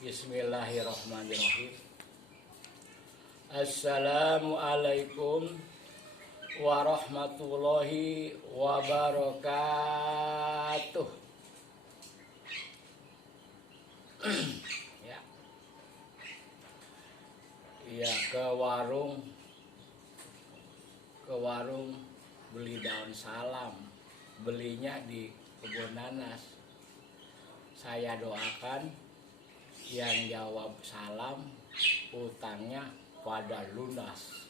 Bismillahirrahmanirrahim. Assalamualaikum warahmatullahi wabarakatuh. Ya. Ya, ke warung beli daun salam. Belinya di Kebun Nanas. Saya doakan yang jawab salam utangnya pada lunas.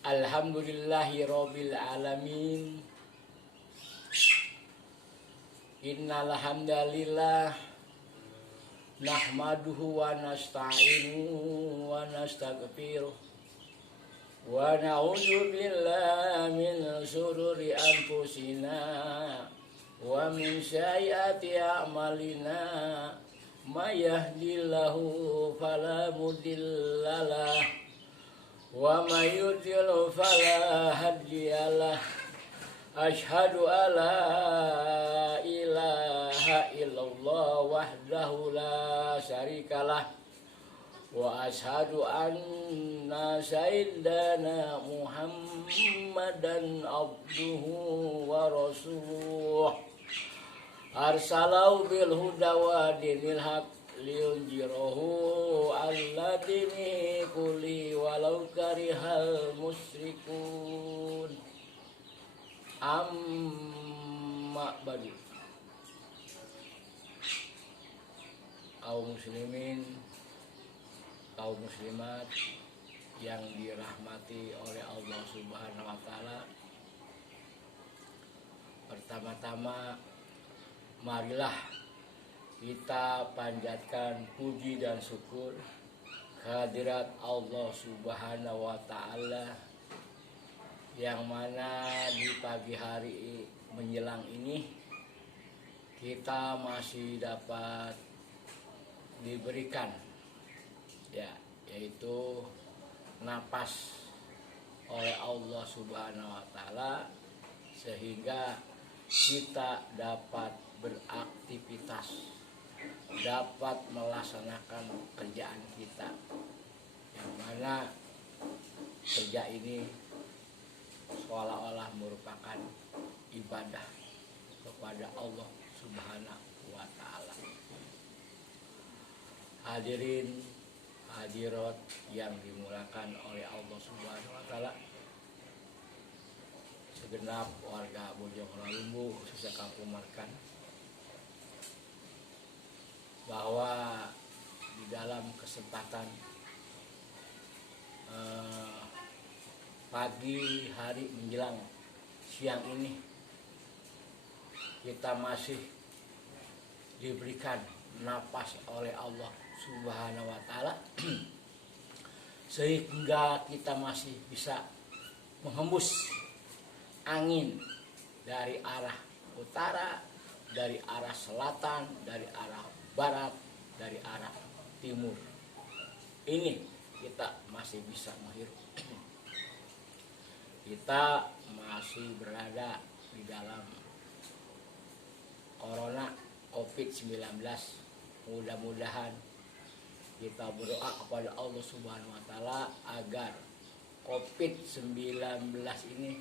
Alhamdulillahirabbil alamin. Innal hamdalillah nahmaduhu wa nasta'inuhu wa nastaghfiruh wa na'udzu billahi min shururi anfusina wa min sayyiati a'malina may yahdihillahu fala mudhillalah wa may yudhlil fala hadiyalah. Asyhadu alla ilaha illallah wahdahu la syarikalah wa asyhadu anna sayyidana Muhammadan abduhu wa rasuluh. Arsalahu bil huda wa dinil haq liyunjirahu alladini kulli walau karihal musyrikun. Amma ba'du. Kaum muslimin, kaum muslimat yang dirahmati oleh Allah Subhanahu wa taala. Pertama-tama marilah kita panjatkan puji dan syukur kehadirat Allah Subhanahu wa taala yang mana di pagi hari menjelang ini kita masih dapat diberikan yaitu napas oleh Allah Subhanahu wa taala sehingga kita dapat beraktivitas, dapat melaksanakan kerjaan kita, yang mana kerja ini seolah-olah merupakan ibadah kepada Allah Subhanahu wa taala. Hadirin hadirat yang dimulakan oleh Allah Subhanahu wa taala, segenap warga Bojonglumbu khususnya Kampung Markan, bahwa di dalam kesempatan pagi hari menjelang siang ini kita masih diberikan napas oleh Allah Subhanahu wa taala sehingga kita masih bisa menghembus angin dari arah utara, dari arah selatan, dari arah barat, dari arah timur. Ini kita masih bisa menghirup. Kita masih berada di dalam corona COVID-19. Mudah-mudahan kita berdoa kepada Allah Subhanahu wa taala agar COVID-19 ini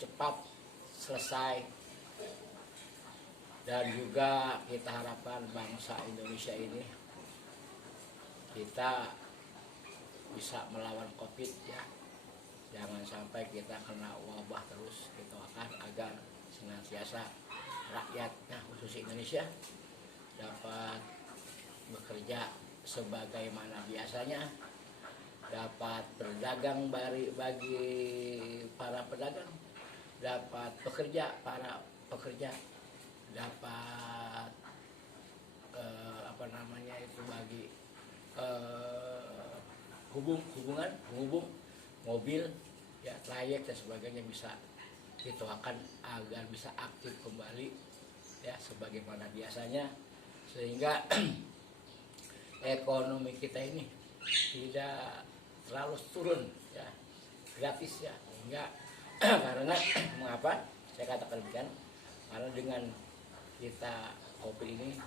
cepat selesai, dan juga kita harapkan bangsa Indonesia ini kita bisa melawan COVID ya. Jangan sampai kita kena wabah terus. Kita akan agar senantiasa rakyatnya khusus Indonesia dapat bekerja sebagaimana biasanya, dapat berdagang bagi para pedagang, dapat bekerja para pekerja, dapat bagi hubung mobil ya, trayek dan sebagainya bisa dituakan agar bisa aktif kembali ya sebagaimana biasanya, sehingga ekonomi kita ini tidak terlalu turun ya, gratis ya, enggak. Karena mengapa saya katakan demikian, karena dengan kita kopi ini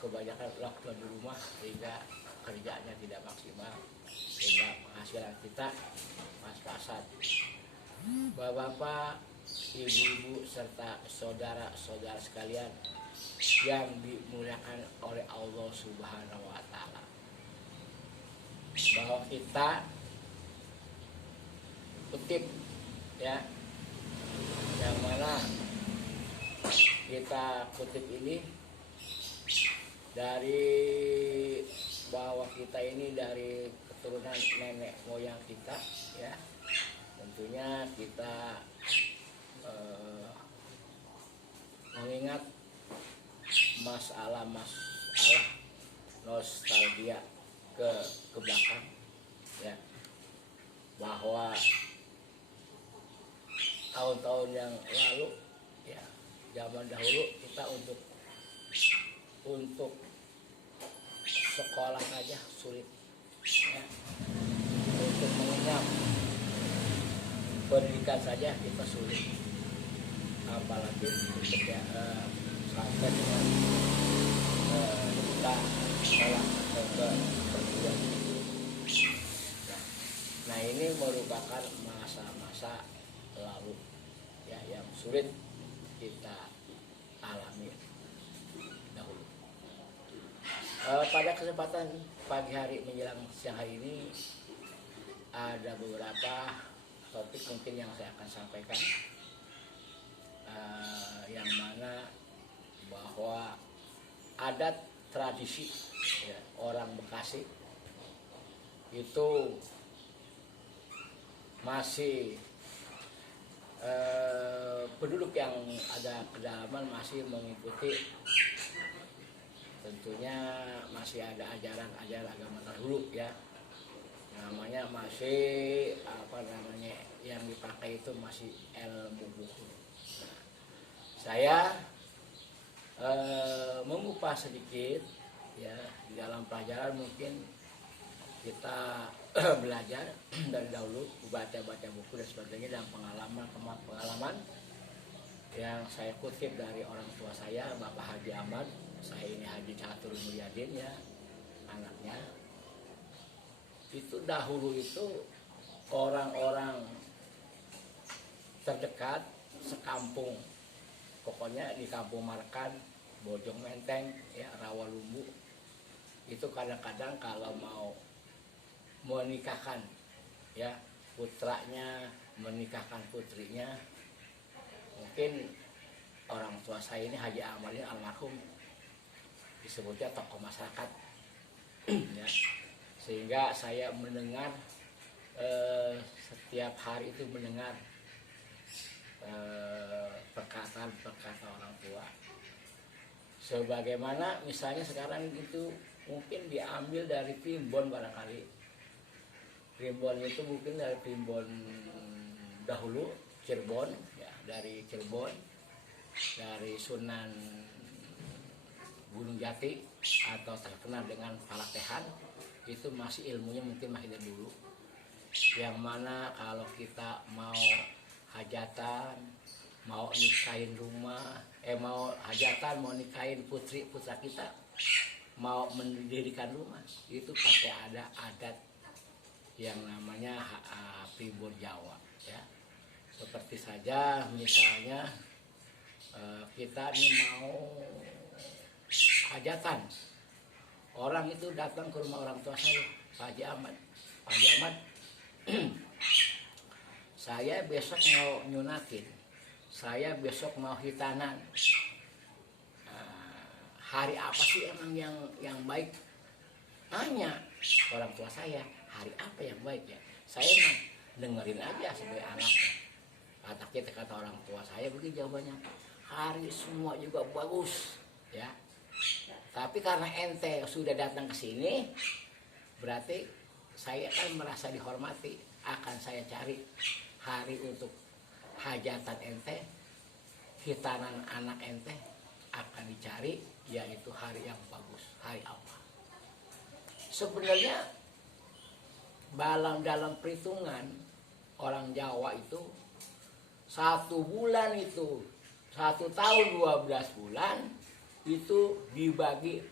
kebanyakan lockdown di rumah sehingga kerjanya tidak maksimal, sehingga penghasilan kita pas-pasan. Bapak-bapak, ibu-ibu serta saudara-saudara sekalian yang dimuliakan oleh Allah Subhanahu wa taala, bahwa kita kutip ya, yang mana kita kutip ini dari bahwa kita ini dari keturunan nenek moyang kita ya. Tentunya kita mengingat masalah nostalgia ke belakang ya, bahwa tahun-tahun yang lalu ya, zaman dahulu kita untuk sekolah saja sulit ya. Untuk mengenyam pendidikan saja kita sulit, apalagi untuk sampai dengan kita sekolah ke perguruan tinggi. Nah ini merupakan masa-masa lalu ya, yang sulit kita alami dahulu. Pada kesempatan pagi hari menjelang siang hari ini ada beberapa topik mungkin yang saya akan sampaikan, yang mana bahwa adat tradisi ya, orang Bekasi itu masih penduduk yang ada kedalaman masih mengikuti, tentunya masih ada ajaran agama terdahulu ya, namanya masih yang dipakai itu masih ilmu buku. Nah, saya mengupas sedikit ya, di dalam pelajaran mungkin kita belajar dari dahulu, baca buku dan sebagainya, dan pengalaman yang saya kutip dari orang tua saya, Bapak Haji Ahmad. Saya ini Haji Catur Mulyadin ya, anaknya. Itu dahulu itu orang-orang terdekat sekampung, pokoknya di Kampung Markan, Bojong Menteng ya, Rawalumbu, itu kadang-kadang kalau mau menikahkan ya putranya, menikahkan putrinya, mungkin orang tua saya ini Haji Ahmad ini almarhum, disebutnya tokoh masyarakat ya. Sehingga saya mendengar setiap hari itu mendengar perkataan orang tua. Sebagaimana misalnya sekarang itu mungkin diambil dari primbon barangkali. Primbon itu mungkin dari primbon dahulu Cirebon ya, dari Cirebon, dari Sunan Gunung Jati atau terkenal dengan Palatehan, itu masih ilmunya mungkin masih dari dulu. Yang mana kalau kita mau hajatan, mau nikahin rumah, mau hajatan, mau nikahin putra kita, mau mendirikan rumah, itu pakai ada adat yang namanya primbon Jawa ya. Seperti saja misalnya kita ini mau hajatan, orang itu datang ke rumah orang tua saya, Pak Haji Ahmad. Pak Haji Ahmad, saya besok mau nyunatin, saya besok mau hitanan. Hari apa sih emang yang baik? Tanya orang tua saya, hari apa yang baik ya? Saya mah dengerin aja sebagai anaknya. Kata orang tua saya begini jawabannya, hari semua juga bagus ya. Tapi karena ente sudah datang ke sini, berarti saya kan merasa dihormati. Akan saya cari hari untuk hajatan ente, hitanan anak ente, akan dicari yaitu hari yang bagus, hari apa. Sebenarnya dalam perhitungan orang Jawa itu 1 bulan itu 1 tahun 12 bulan itu dibagi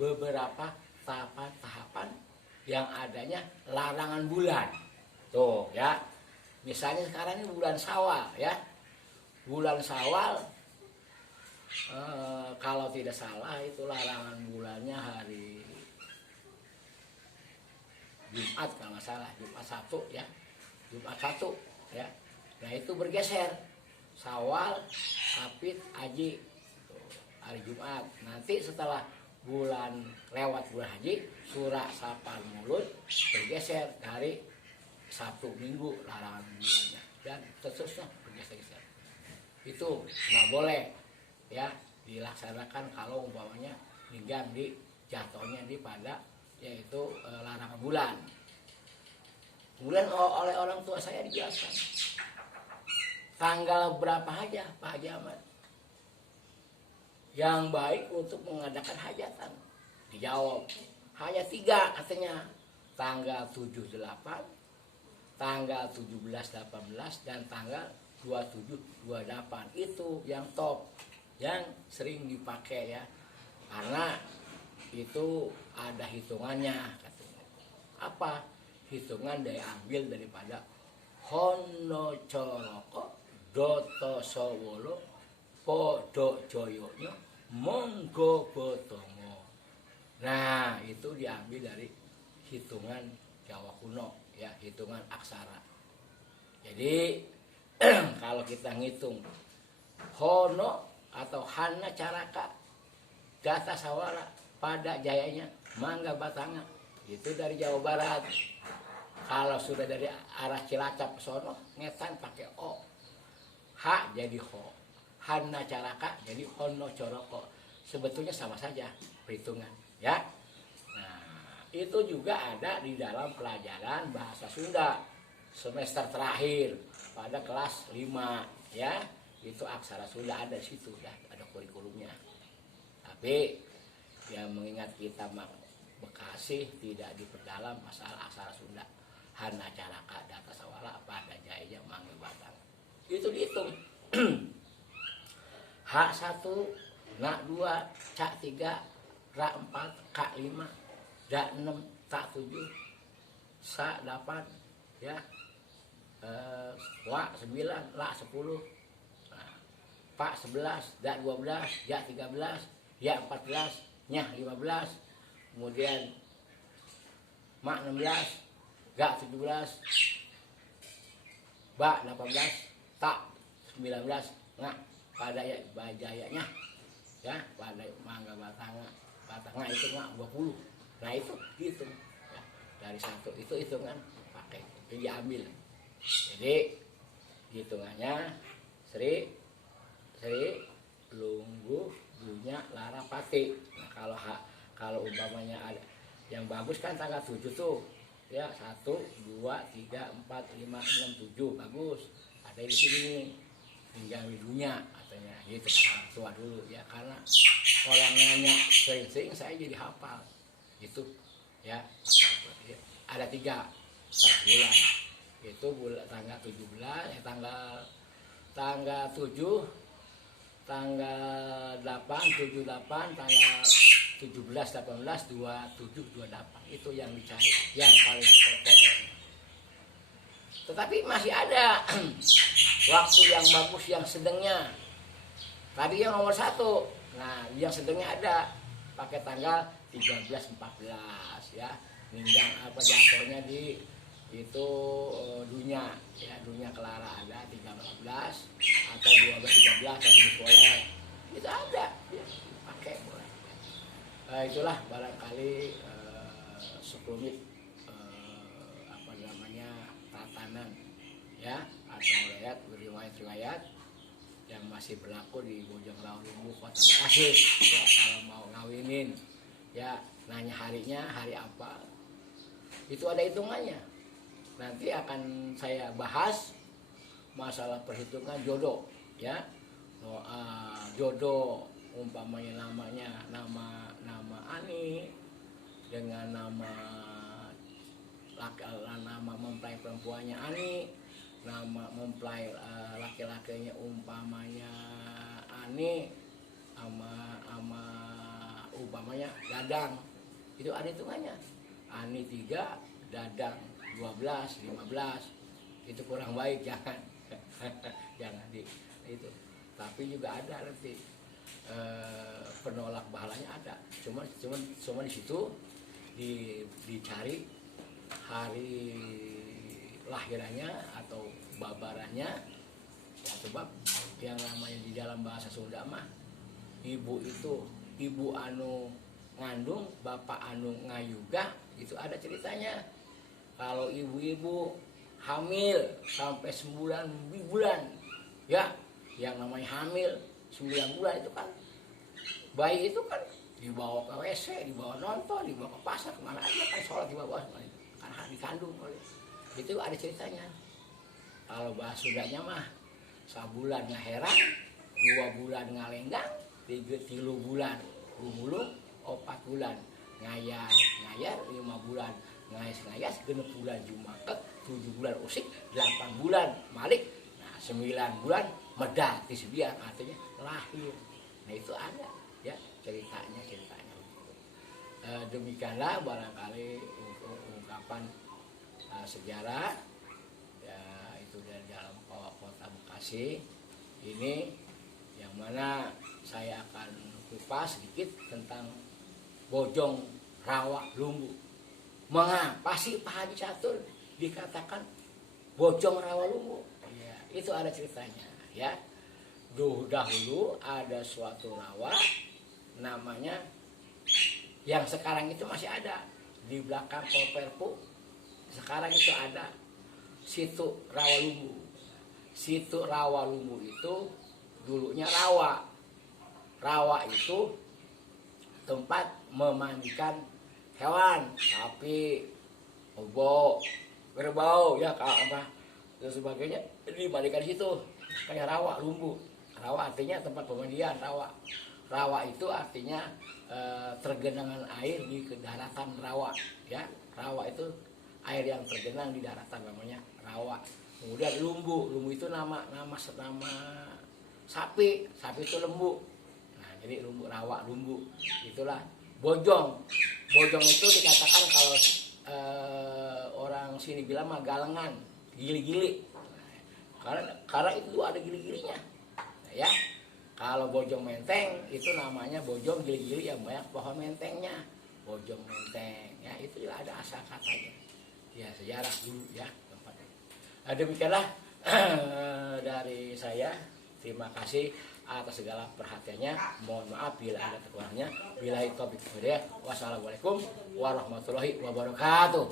beberapa tahapan-tahapan yang adanya larangan bulan. Tuh ya. Misalnya sekarang ini bulan Syawal ya. Bulan Syawal kalau tidak salah itu larangan bulannya hari Jumat kalau nggak salah, Jumat 1 ya. Jumat 1 ya. Nah itu bergeser. Syawal, Apit, Haji hari Jumat. Nanti setelah bulan lewat bulan Haji, Sura, Sapar, Mulut bergeser dari Sabtu Minggu larangan bulannya dan seterusnya bergeser-geser. Itu nggak boleh ya dilaksanakan kalau umpamanya minggang di jatuhnya di pada yaitu larangan bulan. Kemudian oleh orang tua saya dijelaskan tanggal berapa aja Pak Haji Ahmad yang baik untuk mengadakan hajatan. Dijawab hanya 3 katanya, tanggal 7-8, tanggal 17-18 dan tanggal 27-28. Itu yang top, yang sering dipakai ya, karena itu ada hitungannya katanya. Apa hitungan diambil daripada Hono Coroko Doto Sowolo Podo Joyonya Monggo Botongo. Nah itu diambil dari hitungan Jawa kuno ya, hitungan aksara. Jadi kalau kita ngitung Hono atau Hana Caraka Data Sawala pada jayanya Mangga Batanga itu dari Jawa Barat. Kalau sudah dari arah Cilacap sono ngetan pakai O, H jadi Ho, Hana Caraka jadi Hono Coroko. Sebetulnya sama saja perhitungan ya. Nah itu juga ada di dalam pelajaran bahasa Sunda semester terakhir pada kelas 5 ya. Itu aksara Sunda ada di situ ya, ada kurikulumnya. Tapi ya mengingat kita Bekasi tidak diperdalam masalah aksara Sunda. Hana Caraka Data Sawala pada jaya Mangga Batang itu dihitung H1 Na 2 Ca 3 Ra 4 Ka 5 Da 6 Ta 7 Sa 8 ya, Wa 9 La 10, nah, Pa 11 Da 12 Ja 13 Ya 14 Nyah 15, kemudian Ma 16 Gak 17, Ba 18, Tak 19, Ngak pada ya bajayanya ya, pada Mangga Batanga itu Ngak 20. Nah itu gitu ya. Dari satu itu hitungan pakai jadi ambil. Jadi hitungannya Sri Lunggu Dunya Larapati. Nah kalau umpamanya ada yang bagus kan tanggal 7 tuh ya, 1, 2, 3, 4, 5, 6, 7 bagus. Ada di sini hingga dunia katanya gitu, tua dulu ya, karena orang nanya sering-sering saya jadi hafal gitu ya. Ada 3 bulan itu bulan tanggal 17 ya, tanggal 7, tanggal 8, 78, tanggal 17, 18, 27, 28 itu yang dicari, yang paling pokok. Tetapi masih ada waktu yang bagus, yang sedangnya. Tadi yang nomor 1, nah yang sedangnya ada pakai tanggal 13, 14 ya, minggang apa jatuhnya di itu dunia ya, dunia Kelara ada 13 atau 12, 13 atau boleh itu ada ya, pakai boleh. Itulah barangkali sekelumit apa namanya tatanan ya, atau riwayat-riwayat yang masih berlaku di Bojong Rawalimbu Kota Bekasi ya. Kalau mau ngawinin ya nanya harinya hari apa, itu ada hitungannya. Nanti akan saya bahas masalah perhitungan jodoh ya. Jodoh umpamanya namanya nama Ani dengan nama mempelai perempuannya Ani, nama mempelai laki-lakinya umpamanya Ani, sama umpamanya dadang itu ada hitungannya, ani 3 dadang 12 15 itu kurang baik, jangan jangan itu. Tapi juga ada nanti penolak pahalanya ada, cuma di situ dicari hari lahirannya atau babarannya ya, sebab yang namanya di dalam bahasa Sunda mah ibu itu ibu anu ngandung bapak anu ngayuga, itu ada ceritanya. Kalau ibu-ibu hamil sampai 9 bulan ya, yang namanya hamil 9 bulan itu kan bayi itu kan dibawa ke WC, dibawa nonton, dibawa ke pasar, kemana aja kan, sholat di bawah karena dikandung oleh itu ada ceritanya. Kalau bahas Sundanya mah sabulan ngaheran, 2 bulan ngalenggang, 3 bulan rumulung, 4 bulan ngayar, 5 bulan ngayas, 6 bulan jumakek, 7 bulan usik, 8 bulan malik, nah 9 bulan medat disbiang, artinya lahir. Nah itu ada ya ceritanya. Demikianlah barangkali ungkapan sejarah ya, itu dari dalam kota Bekasi ini, yang mana saya akan kupas sedikit tentang Bojong Rawa Lumbu. Mengapa sih Pak Haji Catur dikatakan Bojong Rawa Lumbu? Ya, itu ada ceritanya ya. Dahulu ada suatu rawa namanya, yang sekarang itu masih ada di belakang Pol Perpu. Sekarang itu ada situ Rawa Lumbu. Situ Rawa Lumbu itu dulunya rawa. Rawa itu tempat memandikan hewan, sapi, kerbau ya apa dan sebagainya, dimandikan di situ kayak rawa lumbu. Rawa artinya tempat pemandian, rawa itu artinya tergenangan air di daratan rawa ya. Rawa itu air yang tergenang di daratan namanya rawa. Kemudian lumbu itu nama sapi itu lembu. Nah jadi rawa lumbu itulah. Bojong itu dikatakan kalau orang sini bilang mah galengan, gili-gili. Karena itu ada gili-gilinya ya. Kalau bojong menteng itu namanya bojong gili-gili yang banyak pohon mentengnya, bojong menteng ya. Itu ada asal katanya ya, sejarah dulu ya tempatnya. Nah, demikianlah dari saya. Terima kasih atas segala perhatiannya. Mohon maaf bila ada kekurangannya. Billahi taufiq wal hidayah. Wassalamualaikum warahmatullahi wabarakatuh.